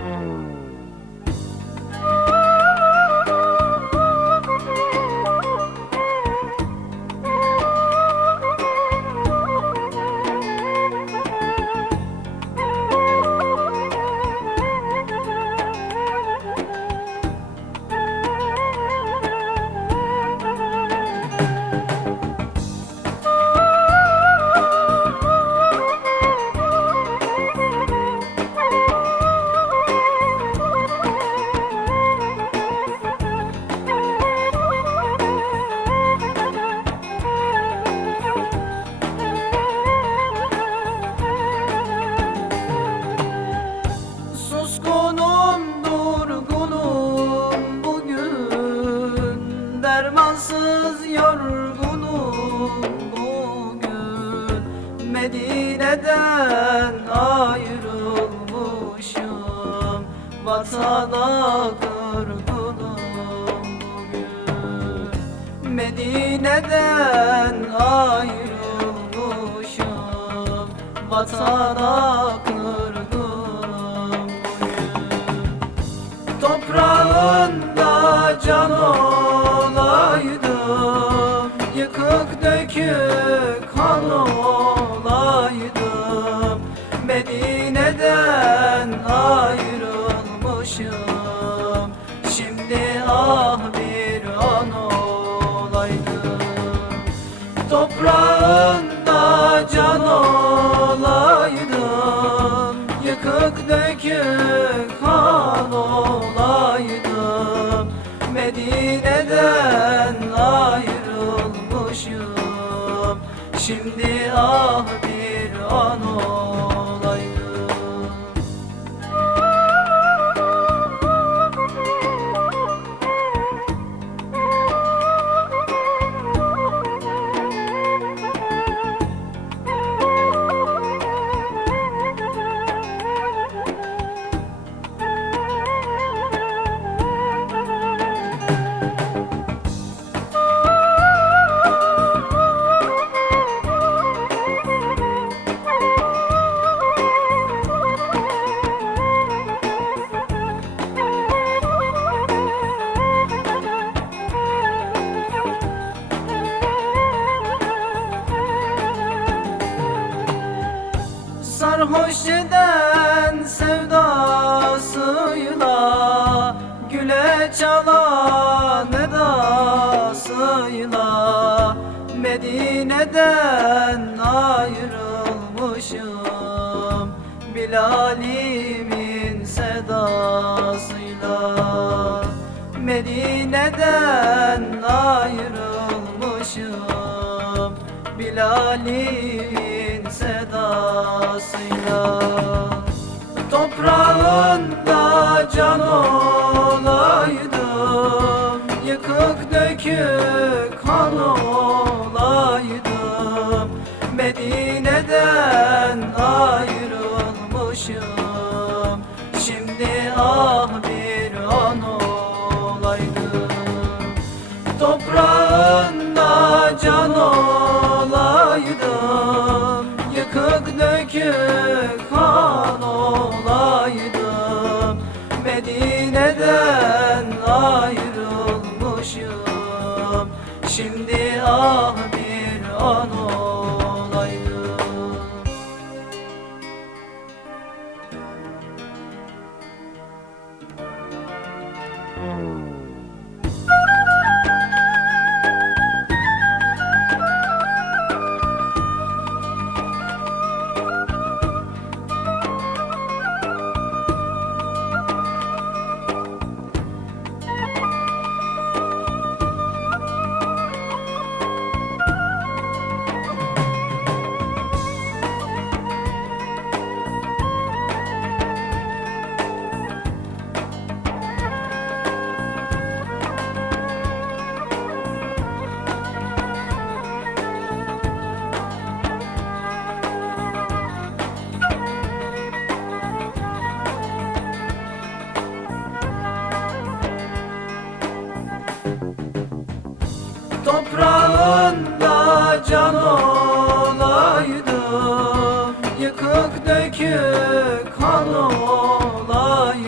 Mm-hmm. Medine'den ayrılmışım. Vatana kırgınım bugün. Medine'den ayrılmışım. Vatana kırgınım bugün. Toprağında can olaydım. Yıkık dökük Şimdi ah bir an olaydım Toprağında can olaydım. Yıkık dökük kan olaydım. Medine'den ayrılmışım. Şimdi ah bir an olaydım Sarhoş eden sevdasıyla Güle çalan edasıyla Medine'den ayrılmışım. Bilalimin Bilal'in sedasıyla. Toprağında can olaydım Yıkık dökük kan olaydım Medine'den ayrılmışım Şimdi ah Dökük kan olaydım. Medine'den ayrılmışım. Şimdi ah bir an olaydım. Toprağında Dök dökük kan olaydım.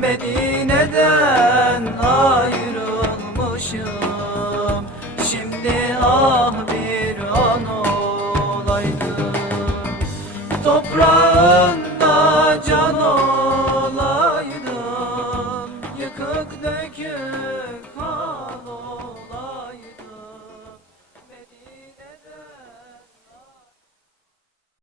Medine'den ayrılmışım. Şimdi ah bir an olaydım. Toprağın